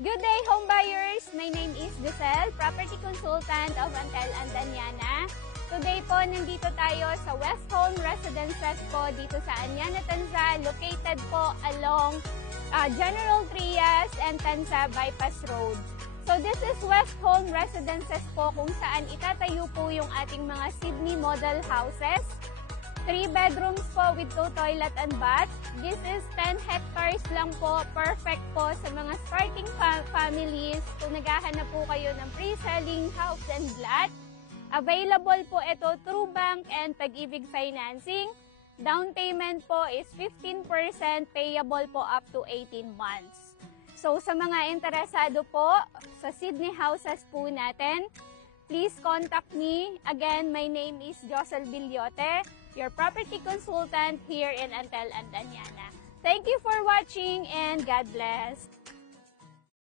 Good day, home buyers! My name is Giselle, property consultant of Antel Antaniana. Today po, nandito tayo sa West Home Residences po dito sa Anyana, Tanza, located po along General Trias and Tanza Bypass Road. So this is West Home Residences po kung saan itatayo po yung ating mga Sydney model houses. 3 bedrooms po with 2 toilet and bath. This is 10 hectares lang po. Perfect po sa mga starting families kung naghahanap po kayo ng pre-selling house and lot. Available po ito through bank and Pag-ibig financing. Down payment po is 15%, payable po up to 18 months. So sa mga interesado po sa Sydney houses po natin, please contact me. Again, my name is Josel Bilyote, your property consultant here in Antel Antaniana. Thank you for watching and God bless.